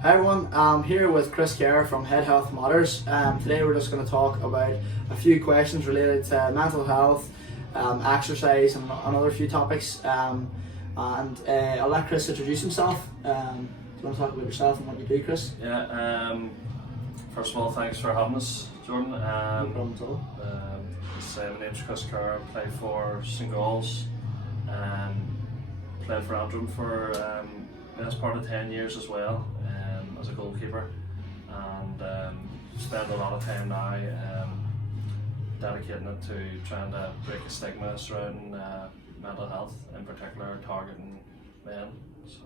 Hi everyone, I'm here with Kerr from Head Health Matters. Today we're just going to talk about a few questions related to mental health, exercise and another few topics. I'll let Chris introduce himself. Do you want to talk about yourself and what you do, Chris? Yeah, first of all, thanks for having us, Jordan. No problem at all. My name's Kerr, I play for St Galls, played for Antrim for the best part of 10 years as well, as a goalkeeper, and spend a lot of time now dedicating it to trying to break a stigma surrounding mental health, in particular targeting men. So.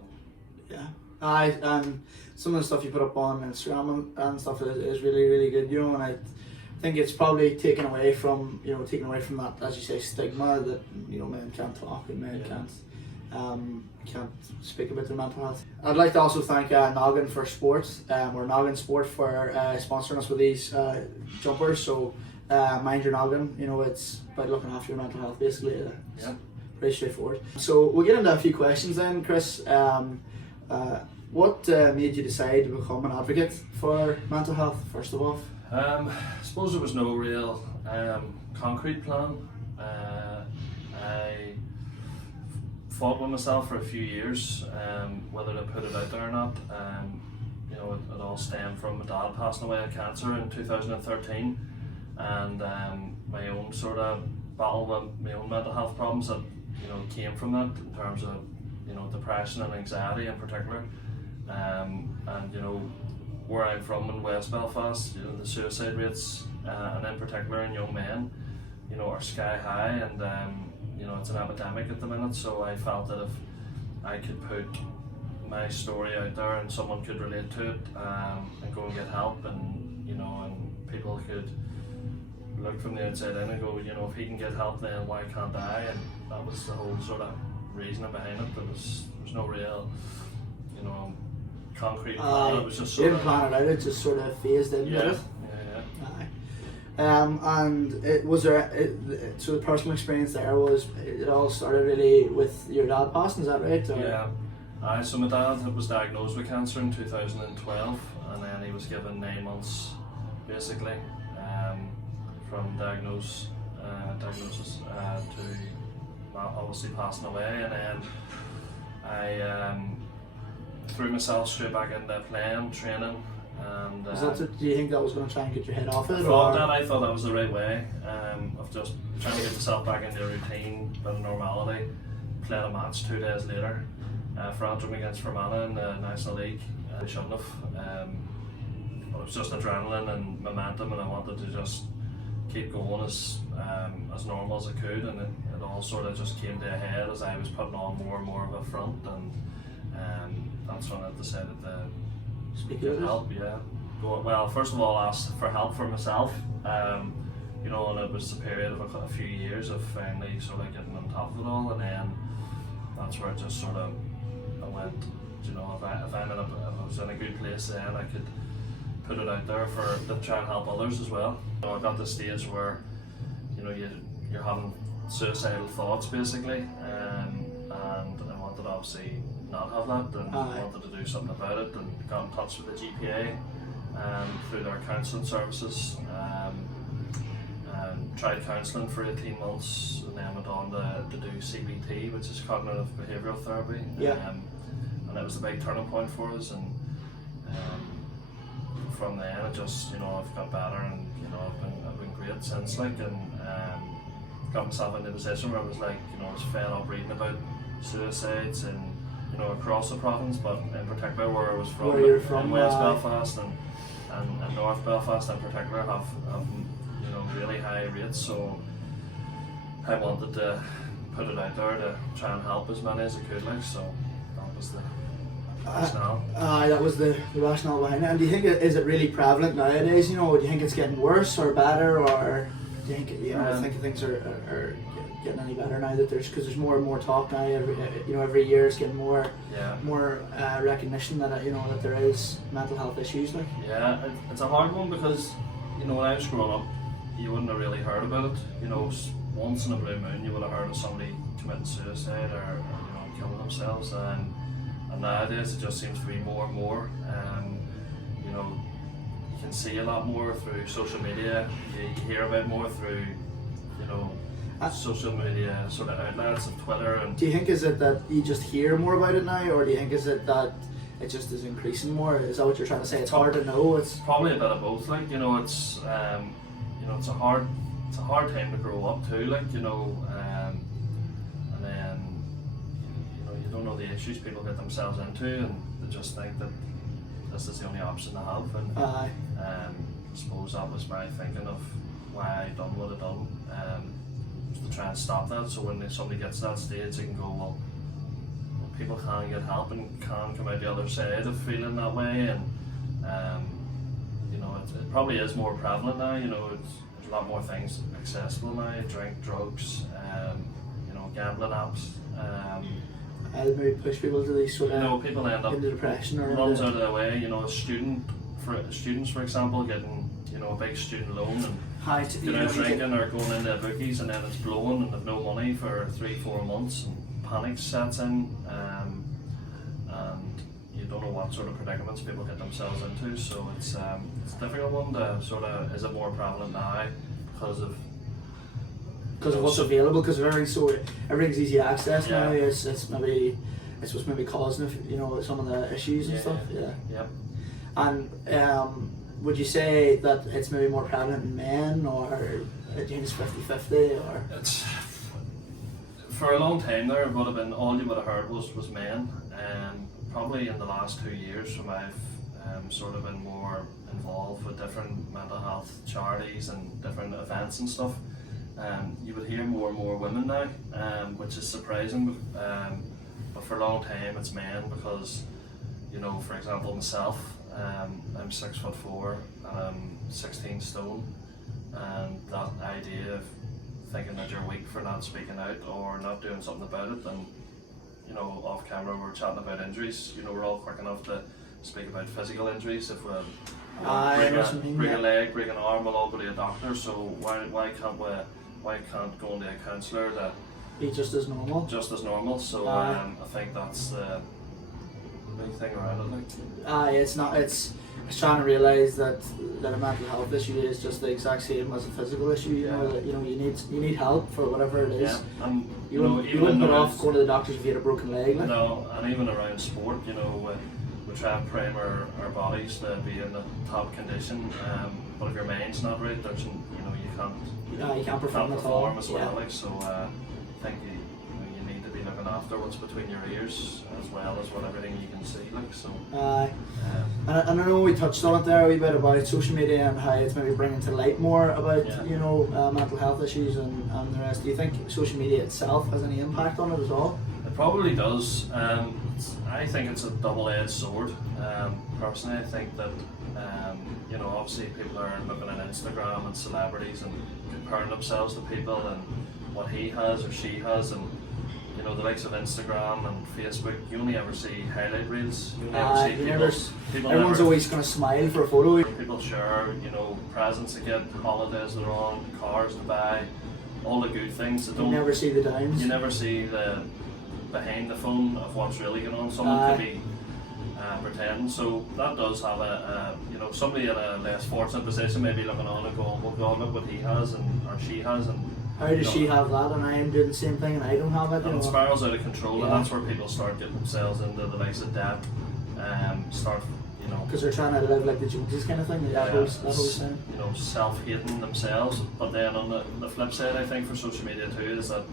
Yeah. And some of the stuff you put up on Instagram and stuff is really, really good, you know, and I think it's probably taken away from that, as you say, stigma that, you know, men can't talk and men can't speak about their mental health. I'd like to also thank Noggin for Sport, or Noggin Sport for sponsoring us with these jumpers. So mind your noggin, you know, it's about looking after your mental health basically. It's pretty straightforward. So we'll get into a few questions then, Chris. What made you decide to become an advocate for mental health, first of all? I suppose there was no real concrete plan. I fought with myself for a few years whether to put it out there or not. You know, it all stemmed from my dad passing away of cancer in 2013, and my own sort of battle with my own mental health problems that, you know, came from that in terms of, you know, depression and anxiety in particular. And you know, where I'm from in West Belfast, you know, the suicide rates, and in particular in young men, you know, are sky high, and you know, it's an epidemic at the minute. So I felt that if I could put my story out there and someone could relate to it, and go and get help, and you know, and people could look from the outside in and go, you know, if he can get help, then why can't I? And that was the whole sort of reasoning behind it. There was no real, you know, concrete plan. It was just sort of, didn't plan it out. It just sort of phased in. Yeah. And so the personal experience there was, it all started really with your dad passing, is that right? Or? Yeah. So my dad was diagnosed with cancer in 2012, and then he was given 9 months basically from diagnosis to obviously passing away, and then I threw myself straight back into playing, training. And do you think that was going to try and get your head off it? I thought that was the right way of just trying to get myself back into a routine, bit of normality. Played a match 2 days later for Antrim against Fermanagh in the National League. I shouldn't have. But it was just adrenaline and momentum, and I wanted to just keep going as normal as I could, and it all sort of just came to a head as I was putting on more and more of a front, and that's when I decided to get help. Yeah. Well, first of all, asked for help for myself. You know, and it was a period of a few years of finally sort of getting on top of it all, and then that's where it just sort of I went. You know, if I was in a good place, then I could put it out there to try and help others as well. You know, I got to the stage where, you know, you're having suicidal thoughts basically, and I wanted to obviously not have that, and wanted to do something about it, and got in touch with the GPA through their counselling services, and tried counselling for 18 months, and then went on to do CBT, which is cognitive behavioural therapy. And that was the big turning point for us, and from then it just, you know, I've got better, and you know, I've been great since, like, and got myself into a position where I was like, you know, I was fed up reading about suicides and, you know, across the province, but in particular where I was from, in West Belfast and North Belfast in particular have you know, really high rates. So I wanted to put it out there to try and help as many as I could, like, so that was the rationale. That was the rationale behind it. And do you think is it really prevalent nowadays? You know, do you think it's getting worse or better, or do you think, you know, think things are getting any better now that there's more and more talk now? Every year it's getting more recognition that, you know, that there is mental health issues. Like, yeah, it's a hard one because, you know, when I was growing up, you wouldn't have really heard about it. You know, once in a blue moon you would have heard of somebody committing suicide or you know, killing themselves, and nowadays it just seems to be more and more. can see a lot more through social media. You hear about more through, you know, social media sort of outlets of Twitter. And do you think is it that you just hear more about it now, or do you think is it that it just is increasing more? Is that what you're trying to say? It's hard to know. It's probably a bit of both. Like, you know, it's you know, it's a hard time to grow up too. Like, you know, and then you know, you don't know the issues people get themselves into, and they just think that this is the only option to have. And I suppose that was my thinking of why I done what I done, was to try and stop that. So when somebody gets to that stage, they can go, well, people can get help and can come out the other side of feeling that way. And you know, it probably is more prevalent now. You know, there's a lot more things accessible now: drink, drugs, you know, gambling apps. I'd maybe push people to these sort of, you know, people end up into depression or runs out of their way. You know, students, for example, getting, you know, a big student loan and going out drinking or going into bookies, and then it's blowing and they've no money for 3-4 months, and panic sets in, and you don't know what sort of predicaments people get themselves into. So it's a difficult one to sort of, is it more prevalent now because of what's available, because everything's easy to access now. It's what's maybe causing, you know, some of the issues and stuff. Yeah. And would you say that it's maybe more prevalent in men, or do you think it's 50-50, or? It's, for a long time there, it would have been all you would have heard was men. Probably in the last 2 years, from I've sort of been more involved with different mental health charities and different events and stuff. You would hear more and more women now, which is surprising. But for a long time, it's men, because, you know, for example, myself, I'm 6'4" and I'm 16 stone, and that idea of thinking that you're weak for not speaking out or not doing something about it, and, you know, off camera we're chatting about injuries. You know, we're all quick enough to speak about physical injuries. If we, you know, break a leg, break an arm, we'll all go to a doctor. So why can't go into a counsellor to be just as normal? So I think that's the big thing around it. Like, it's trying to realise that a mental health issue is just the exact same as a physical issue. You know, that, you know, you need help for whatever it is. Yeah, and you wouldn't put off going to the doctors if you had a broken leg. Like. No, and even around sport, you know, we try and prime our bodies to be in the top condition. But if your mind's not right, there's, you know, you can't perform as well. Like, so I think you need to be looking after what's between your ears as well as what everything you can see. Like, so. And I know we touched on it there a wee bit about social media and how it's maybe bringing to light more about you know, mental health issues and the rest. Do you think social media itself has any impact on it as well? It probably does. I think it's a double-edged sword. Personally, I think that you know, obviously people are looking at Instagram and celebrities and comparing themselves to people and what he has or she has, and, you know, the likes of Instagram and Facebook, you only ever see highlight reels. You only ever see people everyone's always going to smile for a photo. People share, you know, presents to get, holidays they're on, cars to buy, all the good things. You never see the downs. You never see the behind the phone of what's really going on. Someone could be pretending. So that does have you know, somebody in a less fortunate position maybe looking on and going, well, God, look what he has and or she has, and how does she have that and I am doing the same thing and I don't have it? And it spirals out of control, and that's where people start getting themselves into the likes of debt. Start, you know, because they're trying to live like the Joneses kind of thing. That whole thing. You know, self-hating themselves. But then on the flip side, I think for social media too is that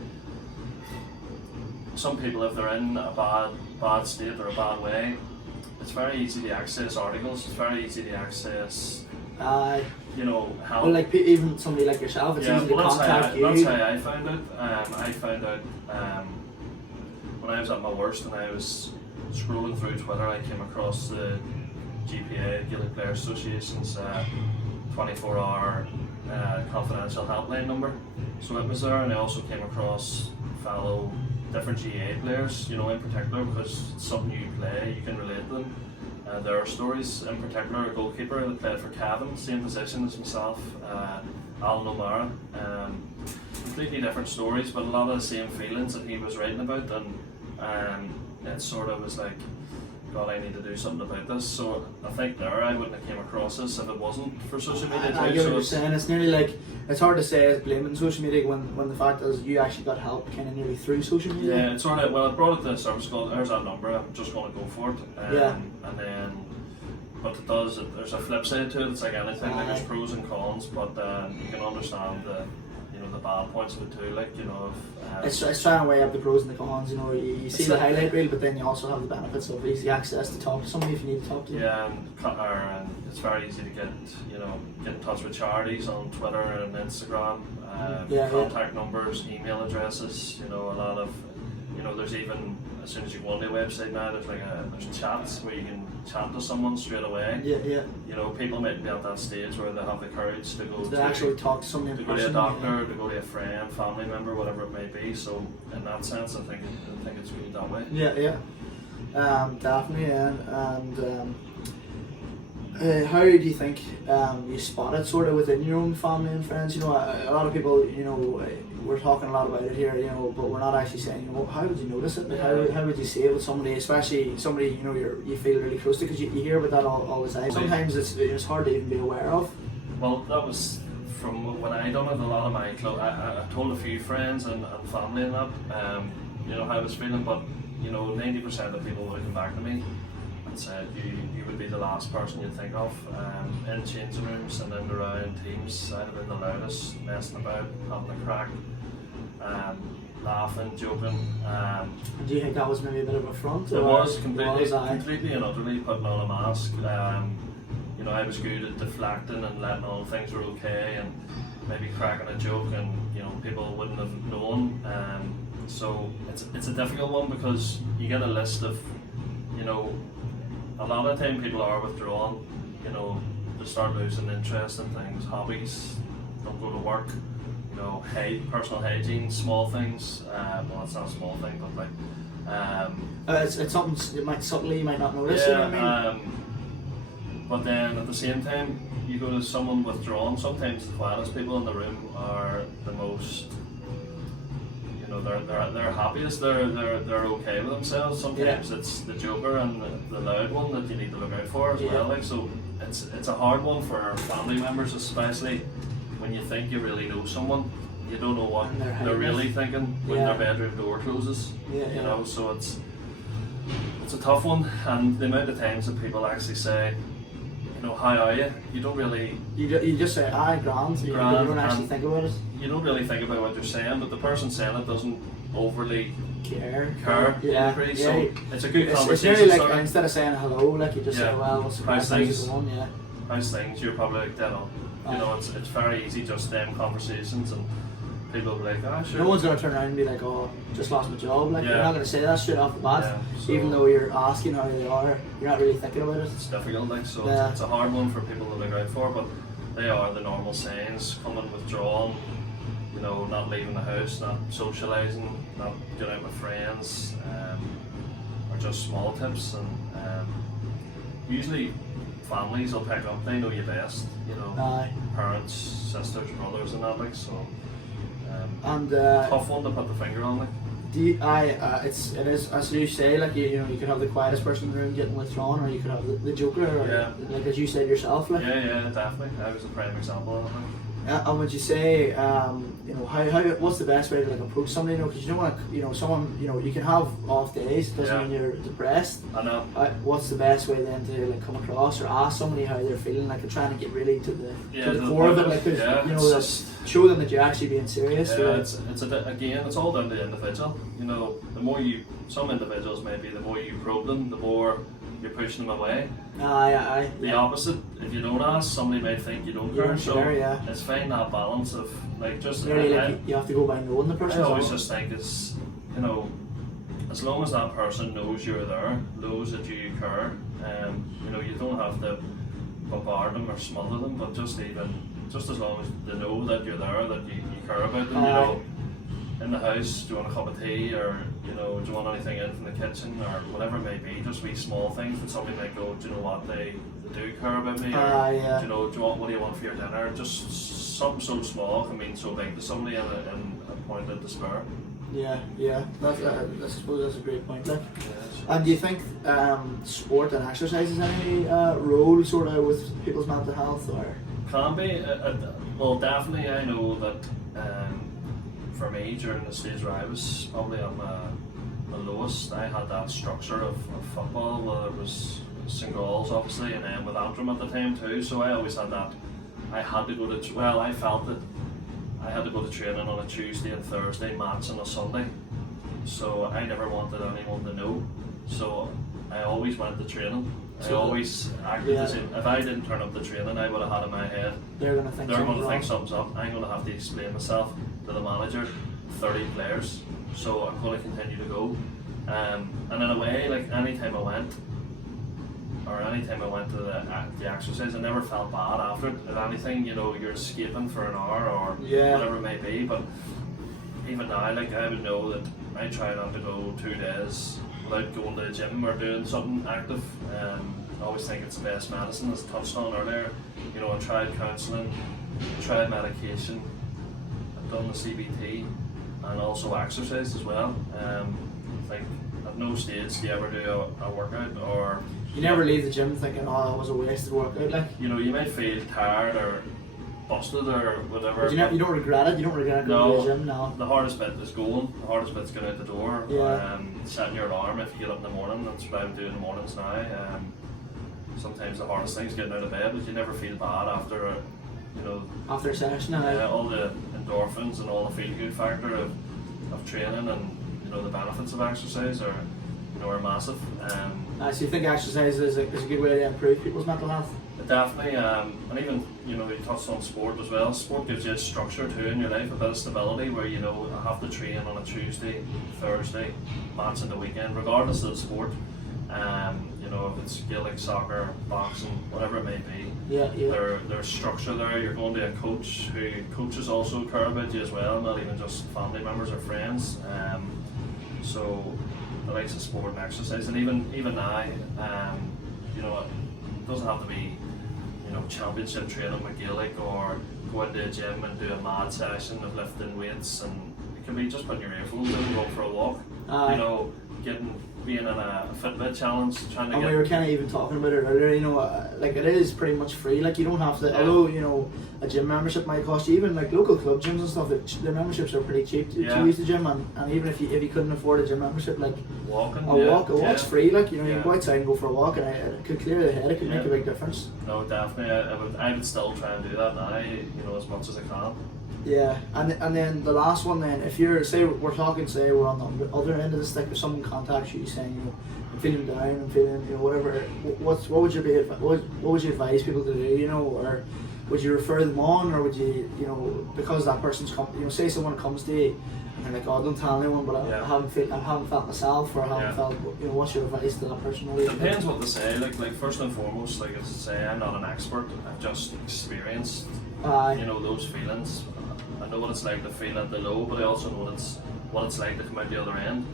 some people, if they're in a bad state or a bad way, it's very easy to access articles. It's very easy to access, you know, help. Well, like even somebody like yourself, it's easy to contact you. That's how I found out. I found out when I was at my worst and I was scrolling through Twitter. I came across the GPA, Gaelic Players Association's 24-hour confidential helpline number. So it was there, and I also came across fellow different GA players, you know, in particular, because it's something you play, you can relate to them. There are stories, in particular, a goalkeeper that played for Cavan, same position as myself, Alan O'Mara. Completely different stories, but a lot of the same feelings that he was writing about, and it sort of was like, God, I need to do something about this. So I think there I wouldn't have came across this if it wasn't for social media. I get what you're saying. It's nearly like, it's hard to say it's blaming social media when the fact is you actually got help kind of nearly through social media. Yeah, it's sort of, well, I brought it to the service call, there's that number, I'm just going to go for it. And then, but it does, there's a flip side to it, it's like anything, like there's pros and cons, but you can understand the bad points of it too, like, you know. It's trying to weigh up the pros and the cons, you know, you see the highlight reel, but then you also have the benefits of easy access to talk to somebody if you need to talk to them. Yeah, and it's very easy to get in touch with charities on Twitter and Instagram, contact numbers, email addresses, you know, a lot of, you know, there's even, as soon as you go on the website now, there's chats where you can chat to someone straight away. Yeah. You know, people might be at that stage where they have the courage to go to actually talk to somebody in person. To go to a doctor, to go to a friend, family member, whatever it may be. So in that sense, I think it's really that way. Yeah. Definitely, and how do you think you spot it sort of within your own family and friends? You know, a lot of people, you know, we're talking a lot about it here, you know, but we're not actually saying, you know, how would you notice it? Like, how would you say it with somebody, especially somebody, you know, you feel really close to, because you hear about that all the time. Sometimes it's hard to even be aware of. Well, that was from when I done it. A lot of my I told a few friends and family and that, you know, how I was feeling, but you know, 90% of people would come back to me and said you would be the last person you'd think of. In changing rooms and in around teams, I'd have been the loudest, messing about, having a crack, laughing, joking. Do you think that was maybe a bit of a front? It was completely and utterly putting on a mask. You know, I was good at deflecting and letting on things were okay, and maybe cracking a joke, and you know, people wouldn't have known. So it's a difficult one, because you get a list of, you know, a lot of the time people are withdrawn, you know, they start losing interest in things, hobbies, don't go to work, you know, personal hygiene, small things, well, it's not a small thing, but like, it's something you might subtly, you might not notice, yeah, you know what I mean? But then at the same time, you go to someone withdrawn, sometimes the quietest people in the room are the most, you know, they're happiest, they're okay with themselves. Sometimes it's the joker and the loud one that you need to look out for as well. Like, so it's a hard one for family members, especially when you think you really know someone. You don't know what they're really thinking when their bedroom door closes. You know, so it's a tough one, and the amount of times that people actually say, you know, how are you? You don't really. You just say, "Aye, grand." You don't actually think about it. You don't really think about what you're saying, but the person saying it doesn't overly care. Yeah. So it's a good conversation. It's nearly like instead of saying hello, like you just say, "Well, what's the how's things?" Yeah. How's things? You're probably like dead on. You know, it's very easy, just them conversations, and people will be like, "Ah, sure." No one's gonna turn around and be like, "Oh, just lost my job." Like, you're not gonna say that straight off the bat. So even though you're asking how they are, you're not really thinking about it. It's difficult, like, so it's a hard one for people to look out for, but they are the normal signs: coming withdrawn, you know, not leaving the house, not socialising, not going out with friends, or just small tips. And usually families will pick up, they know you best, you know, parents, sisters, brothers and that, like, so tough one to put the finger on, like. It is, as you say, like, you know, you could have the quietest person in the room getting withdrawn, or you could have the joker, or like as you said yourself, like. Yeah, definitely. I was a prime example of it. And would you say, you know, how what's the best way to like approach somebody? You know, because you don't want to, you know, someone, you know, you can have off days. It doesn't mean you're depressed. I know. What's the best way then to like come across or ask somebody how they're feeling? Like, and trying to get really to the core of it, like, you know, show them that you're actually being serious. Yeah, it's all down to the individual. You know, the more some individuals maybe, the more you probe them, the more you're pushing them away. The opposite, if you don't ask, somebody might think you don't care. So it's finding that balance of like just. Like you have to go by knowing the person. I always just think it's, you know, as long as that person knows you're there, knows that you care, you know, you don't have to bombard them or smother them, but just as long as they know that you're there, that you care about them, you know. In the house, do you want a cup of tea, or you know, do you want anything in from the kitchen, or whatever it may be, just wee small things that somebody might go, do you know what, they do care about me, or do you know, what do you want for your dinner? Just something so small can mean so big to somebody in a point of despair. Yeah. That's I suppose that's a great point. Like, Yeah, and do you think sport and exercise has any role sort of with people's mental health, or? can be. Well, definitely. I know that for me, during the stage where I was probably at my lowest, I had that structure of football, where it was St. Gall's obviously, and then with Antrim at the time too. So I always had that. I had to go to. Well, I felt that I had to go to training on a Tuesday and Thursday, match on a Sunday. So I never wanted anyone to know. So I always went to training. I always acted as if I didn't turn up to training, I would have had in my head, They're going to think something's up. I'm going to have to explain myself to the manager, 30 players. So I'm going to continue to go. And in a way, like anytime I went to the exercise, I never felt bad after it. If anything, you're escaping for an hour or whatever it may be. But even now, like I would know that I try not to go 2 days without going to the gym or doing something active. I always think it's the best medicine, as touched on earlier. I tried counselling, tried medication, I've done the CBT, and also exercise as well. I think at no stage do you ever do a workout, or you never leave the gym thinking, oh, that was a wasted workout. Like, you might feel tired or busted or whatever. But you don't regret it. You don't regret going to the gym. No. The hardest bit is going. The hardest bit's getting out the door. Setting your alarm if you get up in the morning. That's what I would do in the mornings now. Sometimes the hardest thing is getting out of bed, but you never feel bad after after a session. All the endorphins and all the feel good factor of training, and the benefits of exercise are massive. So you think exercise is a good way to improve people's mental health? Definitely, and even you touched on sport as well. Sport gives you a structure too in your life, a bit of stability, where I have to train on a Tuesday, Thursday, match on the weekend, regardless of the sport. If it's Gaelic, soccer, boxing, whatever it may be. There's structure there. You're going to a coach who coaches also care about you as well, not even just family members or friends. So the likes of sport and exercise, and even now, it doesn't have to be championship training with Gaelic, or go into a gym and do a mad session of lifting weights, and it can be just putting your earphones in and going for a walk. Being in a Fitbit challenge, trying to we were kind of even talking about it earlier, like it is pretty much free, like you don't have to, although a gym membership might cost you, even like local club gyms and stuff, the memberships are pretty cheap to use the gym, and even if you couldn't afford a gym membership, like a walk's free, like you can go outside and go for a walk, and it could clear the head, it could make a big difference. No, definitely, I would still try and do that now, as much as I can. Yeah, and then the last one then, if you're, we're on the other end of the stick, if someone contacts you saying, I'm feeling down, I'm feeling, whatever, what would you advise people to do, or would you refer them on, or would you, because that person's say someone comes to you and they're like, oh, don't tell anyone, but I haven't felt myself, or I haven't felt, what's your advice to that person? It depends what they say. Like first and foremost, like as I say, I'm not an expert. I've just experienced, those feelings. I know what it's like to feel at the low, but I also know what it's like to come out the other end.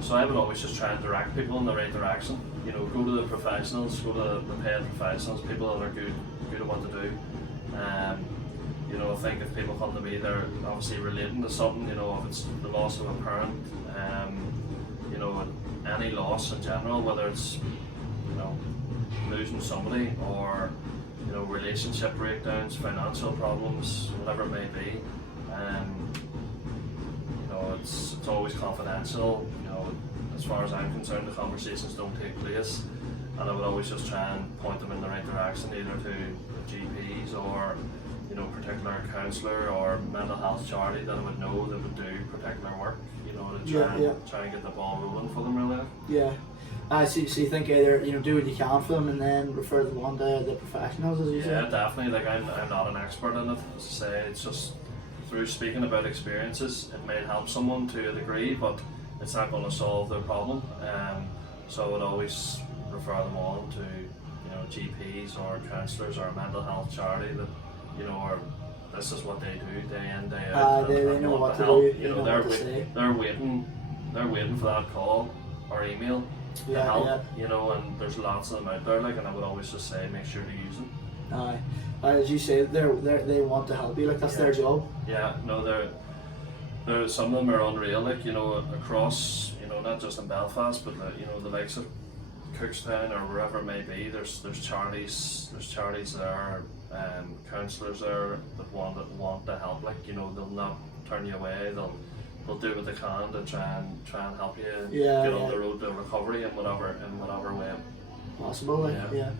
So I would always just try and direct people in the right direction. Go to the professionals, go to the paid professionals, people that are good at what to do. I think if people come to me, they're obviously relating to something. If it's the loss of a parent, any loss in general, whether it's losing somebody, or relationship breakdowns, financial problems, whatever it may be. It's always confidential. As far as I'm concerned, the conversations don't take place, and I would always just try and point them in the right direction, either to GPs or particular counsellor or mental health charity that I would know that would do particular work. To try and get the ball rolling for them, really. Yeah. So you think either do what you can for them and then refer them on to the professionals, as you say? Yeah, definitely. Like I'm not an expert in it. As I say, it's just through speaking about experiences, it may help someone to a degree, but it's not going to solve their problem. So I would always refer them on to GPs or counsellors or a mental health charity that or this is what they do day in, day out. They know what to do. They're waiting for that call or email to help. And there's lots of them out there. And I would always just say, make sure to use them. As you say, they want to help you. That's their job. Yeah, no, Some of them are unreal, like, you know, across, you know, not just in Belfast, but you know, the likes of Cookstown or wherever it may be. There's charities there, counsellors there that want to help. Like, you know, they'll not turn you away. They'll do what they can to try and help you get on the road to recovery in whatever way possible. Like, yeah.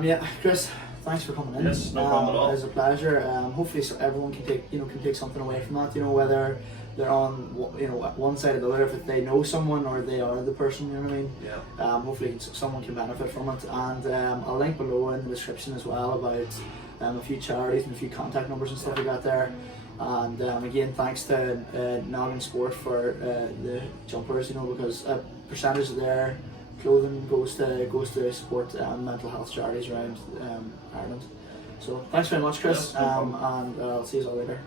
Yeah, Chris, thanks for coming in. Yes, no problem at all. It was a pleasure. Hopefully, everyone can take something away from that. You know, whether they're on one side or the other, if they know someone or they are the person. You know what I mean? Yeah. Hopefully, someone can benefit from it. And I'll link below in the description as well about a few charities and a few contact numbers and stuff like that there. And again, thanks to Noggin Sport for the jumpers. You know, because a percentage of their clothing goes to support mental health charities around Ireland. So thanks very much, Chris, Yes, no problem. and I'll see you all later.